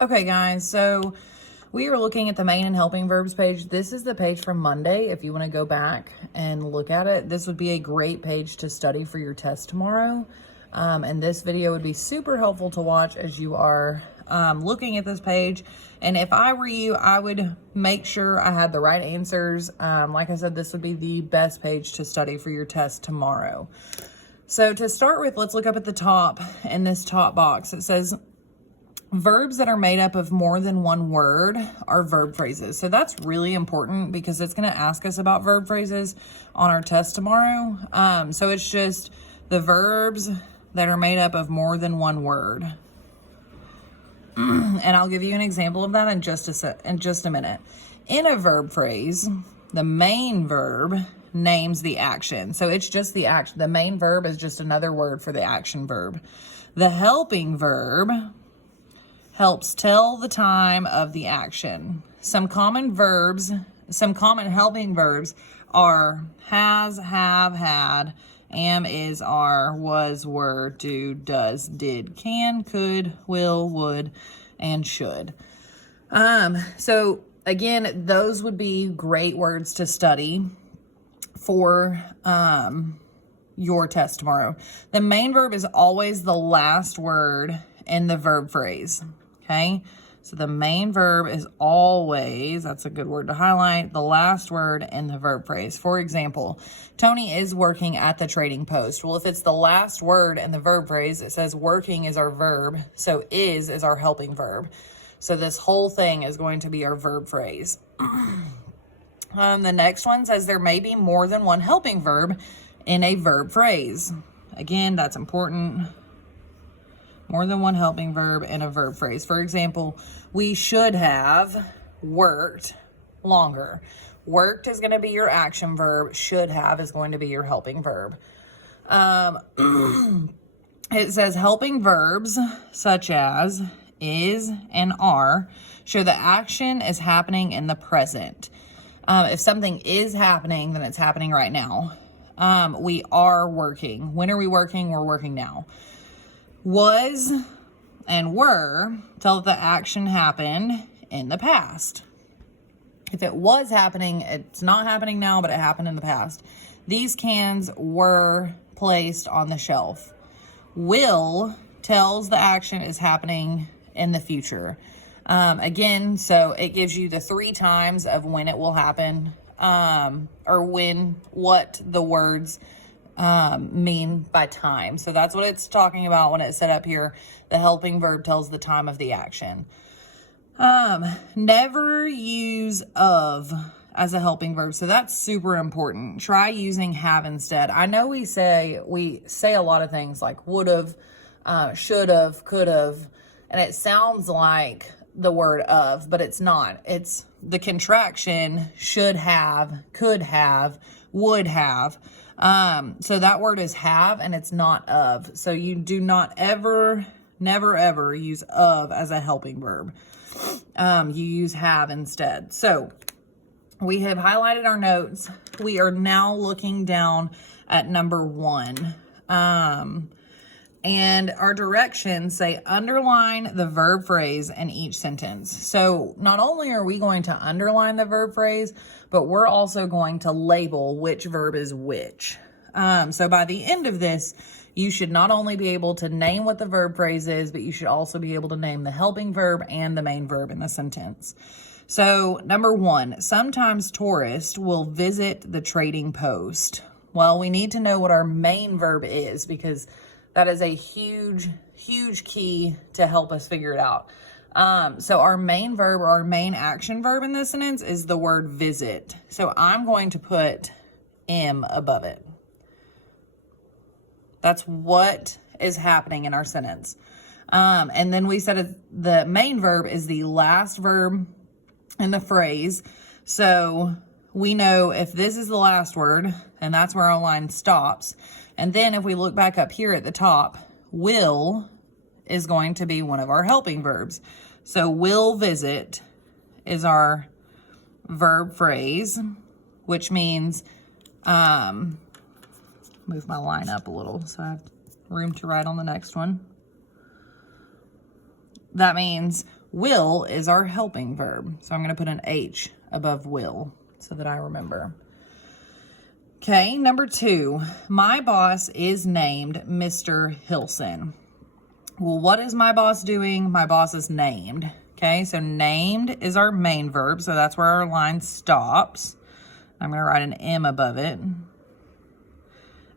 Okay, guys, so we are looking at the main and helping verbs page. This is the page from Monday. If you want to go back and look at it, this would be a great page to study for your test tomorrow. And this video would be super helpful to watch as you are looking at this page. And if I were you, I would make sure I had the right answers. Like I said, this would be the best page to study for your test tomorrow. So to start with, let's look up at the top in this top box. It says, verbs that are made up of more than one word are verb phrases. So that's really important because it's going to ask us about verb phrases on our test tomorrow. So it's just the verbs that are made up of more than one word. And I'll give you an example of that in just a minute. In a verb phrase, the main verb names the action. So it's just the action. The main verb is just another word for the action verb. The helping verb helps tell the time of the action. Some common helping verbs are has, have, had, am, is, are, was, were, do, does, did, can, could, will, would, and should. So again, those would be great words to study for your test tomorrow. The main verb is always the last word in the verb phrase. Okay, so the main verb is always, that's a good word to highlight, the last word in the verb phrase. For example, Tony is working at the trading post. Well, if it's the last word in the verb phrase, it says working is our verb, so is our helping verb. So this whole thing is going to be our verb phrase. The next one says there may be more than one helping verb in a verb phrase. Again, that's important. More than one helping verb in a verb phrase. For example, we should have worked longer. Worked is going to be your action verb. Should have is going to be your helping verb. It says helping verbs such as is and are show the action is happening in the present. If something is happening, then it's happening right now. We are working. When are we working? We're working now. Was and were tell that the action happened in the past. If it was happening, it's not happening now, but it happened in the past. These cans were placed on the shelf. Will tells the action is happening in the future. Again, so it gives you the 3 times of when it will happen, or what the words mean by time. So that's what it's talking about when it's set up here. The helping verb tells the time of the action. Never use of as a helping verb. So that's super important. Try using have instead. I know we say a lot of things like would have, should have, could have, and it sounds like the word of, but it's not. It's the contraction should have, could have, would have. So that word is have and it's not of. So you do not ever, never ever use of as a helping verb. You use have instead. So we have highlighted our notes. We are now looking down at number 1. And our directions say underline the verb phrase in each sentence. So not only are we going to underline the verb phrase, but we're also going to label which verb is which. So by the end of this, you should not only be able to name what the verb phrase is, but you should also be able to name the helping verb and the main verb in the sentence. So number 1, sometimes tourists will visit the trading post. Well, we need to know what our main verb is because that is a huge, huge key to help us figure it out. So our main verb or our main action verb in this sentence is the word visit. So I'm going to put am above it. That's what is happening in our sentence. And then we said the main verb is the last verb in the phrase. So we know if this is the last word, and that's where our line stops. And then if we look back up here at the top, will is going to be one of our helping verbs. So will visit is our verb phrase, which means, move my line up a little so I have room to write on the next one. That means Will is our helping verb. So I'm going to put an H above will so that I remember. Okay, number 2. My boss is named Mr. Hilson. Well, what is my boss doing? My boss is named. Okay, so named is our main verb. So that's where our line stops. I'm going to write an M above it.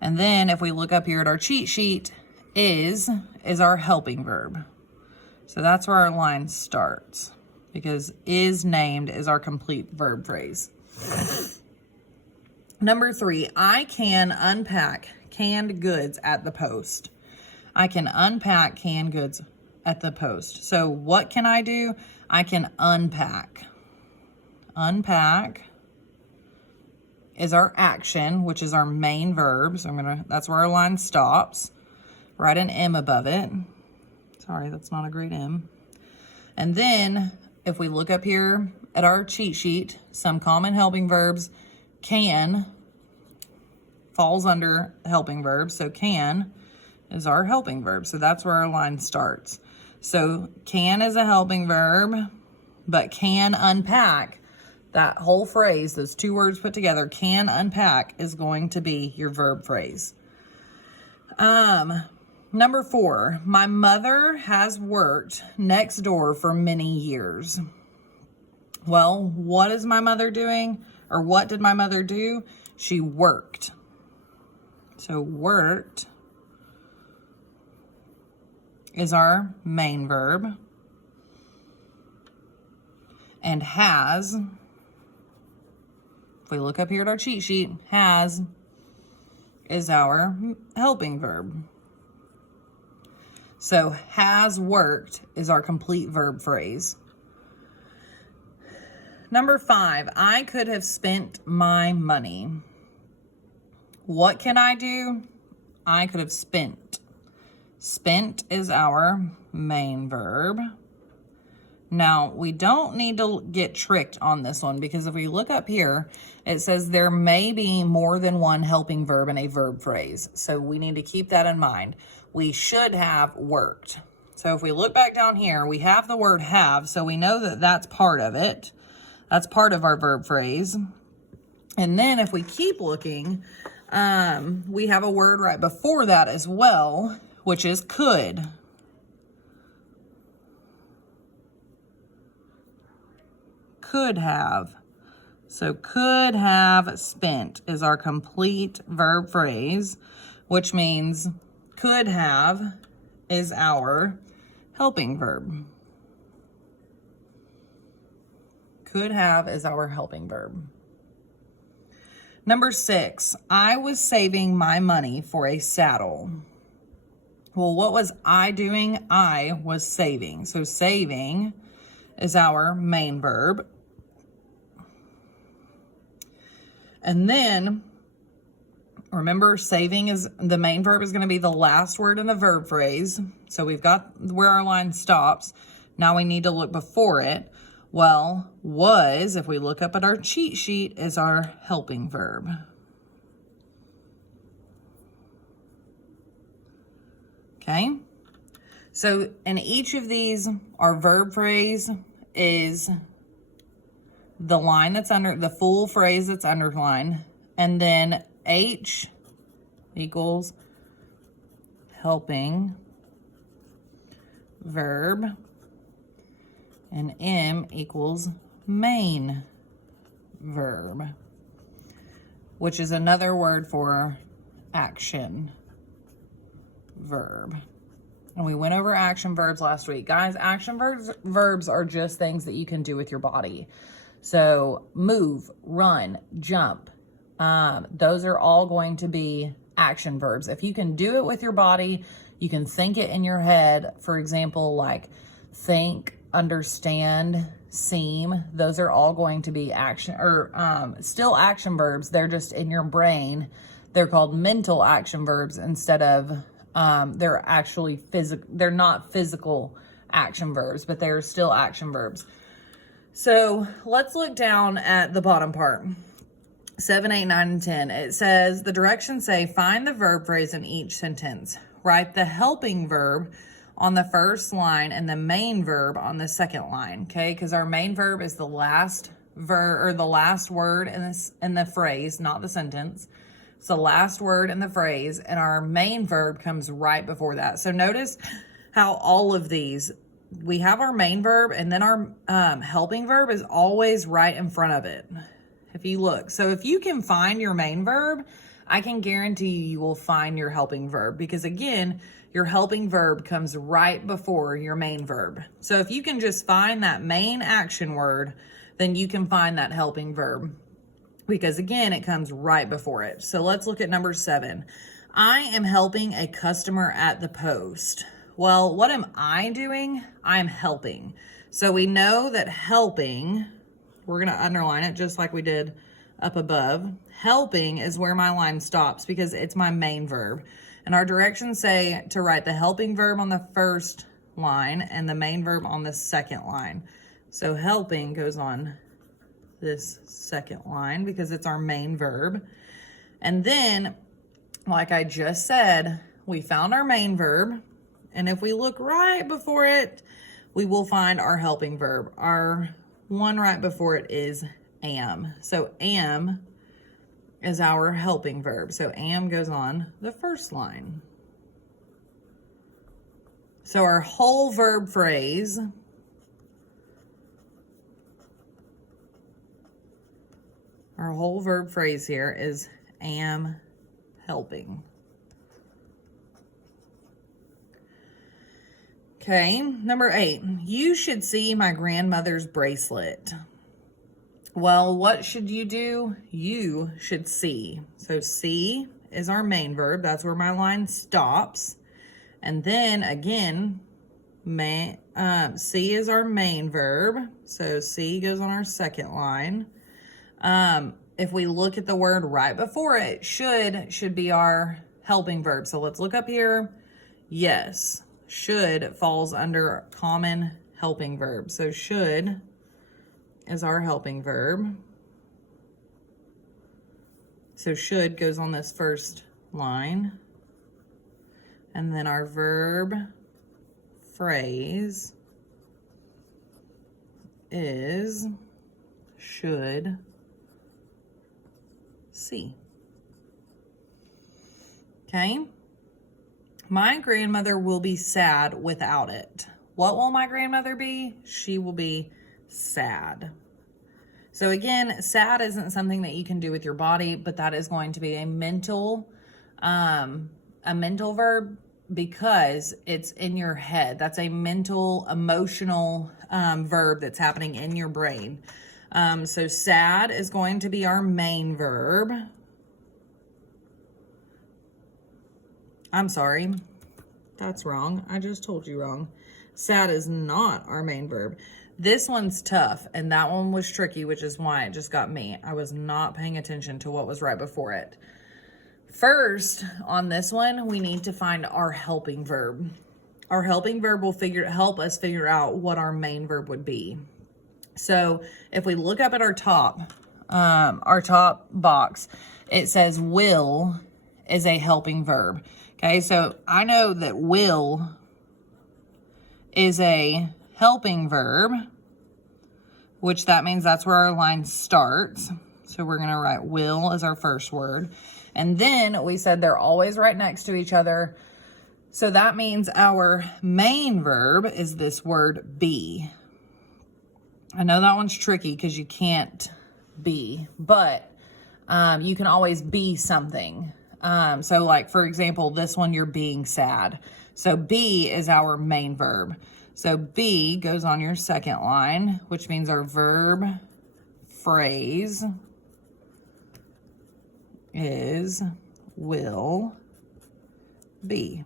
And then if we look up here at our cheat sheet, is our helping verb. So that's where our line starts, because is named is our complete verb phrase. Number 3, I can unpack canned goods at the post. I can unpack canned goods at the post. So what can I do? I can unpack. Unpack is our action, which is our main verb. So that's where our line stops. Write an M above it. Sorry, that's not a great M. And then if we look up here at our cheat sheet, some common helping verbs, can falls under helping verbs. So can is our helping verb. So that's where our line starts. So can is a helping verb, but can unpack, that whole phrase, those 2 words put together, can unpack, is going to be your verb phrase. Number 4, my mother has worked next door for many years. Well, what is my mother doing? Or what did my mother do? She worked. So worked is our main verb. And has, if we look up here at our cheat sheet, has is our helping verb. So has worked is our complete verb phrase. Number 5, I could have spent my money. What can I do? I could have spent. Spent is our main verb. Now, we don't need to get tricked on this one, because if we look up here, it says there may be more than one helping verb in a verb phrase. So we need to keep that in mind. We should have worked. So if we look back down here, we have the word have, so we know that that's part of it. That's part of our verb phrase. And then if we keep looking, we have a word right before that as well, which is could. Could have. So could have spent is our complete verb phrase, which means could have is our helping verb. Could have is our helping verb. Number 6, I was saving my money for a saddle. Well, what was I doing? I was saving. So saving is our main verb. And then, remember, saving is the main verb is going to be the last word in the verb phrase. So we've got where our line stops. Now we need to look before it. Well, was, if we look up at our cheat sheet, is our helping verb. Okay? So in each of these, our verb phrase is the line that's under, the full phrase that's underlined, and then H equals helping verb, and M equals main verb, which is another word for action verb. And we went over action verbs last week. Guys, action verbs are just things that you can do with your body. So move, run, jump. Those are all going to be action verbs. If you can do it with your body, you can think it in your head. For example, like think, understand, seem. Those are all going to be action or still action verbs. They're just in your brain. They're called mental action verbs instead of they're actually physical. They're not physical action verbs, but they're still action verbs. So let's look down at the bottom part. 7, 8, 9, and 10. It says the directions say find the verb phrase in each sentence. Write the helping verb on the first line and the main verb on the second line, okay? Because our main verb is the last verb or the last word in the phrase, not the sentence. It's the last word in the phrase, and our main verb comes right before that. So notice how all of these, we have our main verb, and then our helping verb is always right in front of it. If you look, so if you can find your main verb, I can guarantee you will find your helping verb, because again, your helping verb comes right before your main verb. So if you can just find that main action word, then you can find that helping verb, because again, it comes right before it. So let's look at number 7. I am helping a customer at the post. Well, what am I doing? I'm helping. So we know that helping, we're going to underline it just like we did up above. Helping is where my line stops because it's my main verb. And our directions say to write the helping verb on the first line and the main verb on the second line. So helping goes on this second line because it's our main verb. And then, like I just said, we found our main verb. And if we look right before it, we will find our helping verb. Our one right before it is am. So am is our helping verb. So am goes on the first line. So our whole verb phrase here is am helping. Okay, number 8. You should see my grandmother's bracelet. Well, what should you do? You should see. So see is our main verb. That's where my line stops. And then again, see is our main verb. So see goes on our second line. If we look at the word right before it, should be our helping verb. So let's look up here. Yes, should falls under common helping verb. So should is our helping verb. So should goes on this first line. And then our verb phrase is should see. Okay. My grandmother will be sad without it. What will my grandmother be? She will be sad. So again, sad isn't something that you can do with your body, but that is going to be a mental verb because it's in your head. That's a mental, emotional verb that's happening in your brain. So sad is going to be our main verb. I'm sorry, that's wrong. I just told you wrong. Sad is not our main verb. This one's tough, and that one was tricky, which is why it just got me. I was not paying attention to what was right before it. First, on this one, we need to find our helping verb. Our helping verb will help us figure out what our main verb would be. So if we look up at our top box, it says will is a helping verb. Okay, so I know that will is a helping verb, which that means that's where our line starts. So we're going to write will as our first word. And then we said they're always right next to each other. So that means our main verb is this word be. I know that one's tricky because you can't be, but you can always be something. So like, for example, this one, you're being sad. So be is our main verb. So be goes on your second line, which means our verb phrase is will be.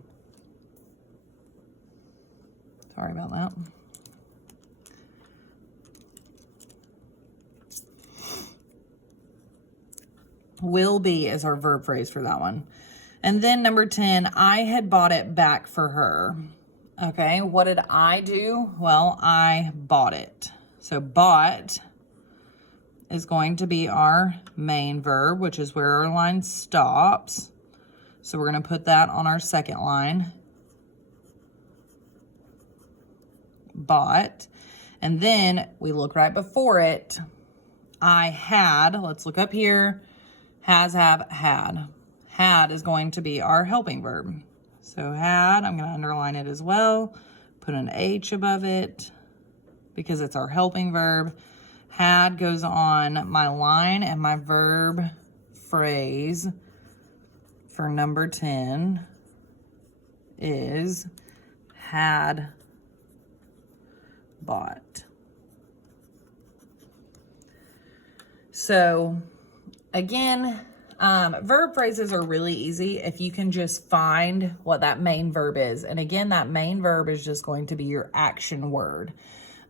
Sorry about that. Will be is our verb phrase for that one. And then number 10, I had bought it back for her. Okay, what did I do? Well, I bought it. So bought is going to be our main verb, which is where our line stops. So we're going to put that on our second line. bought. And then we look right before it. I had, let's look up here, has, have, had. Had is going to be our helping verb. So had, I'm going to underline it as well, put an H above it because it's our helping verb. Had goes on my line, and my verb phrase for number 10 is had bought. So again, verb phrases are really easy if you can just find what that main verb is. And again, that main verb is just going to be your action word.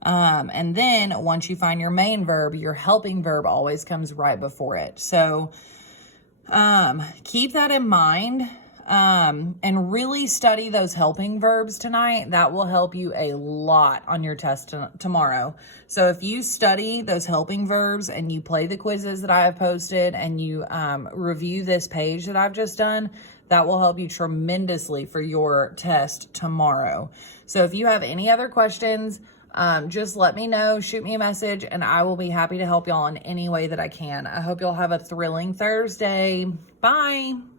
And then once you find your main verb, your helping verb always comes right before it. So keep that in mind. And really study those helping verbs tonight. That will help you a lot on your test tomorrow. So if you study those helping verbs and you play the quizzes that I have posted and you review this page that I've just done, that will help you tremendously for your test tomorrow. So if you have any other questions, just let me know, shoot me a message, and I will be happy to help y'all in any way that I can. I hope y'all have a thrilling Thursday. Bye.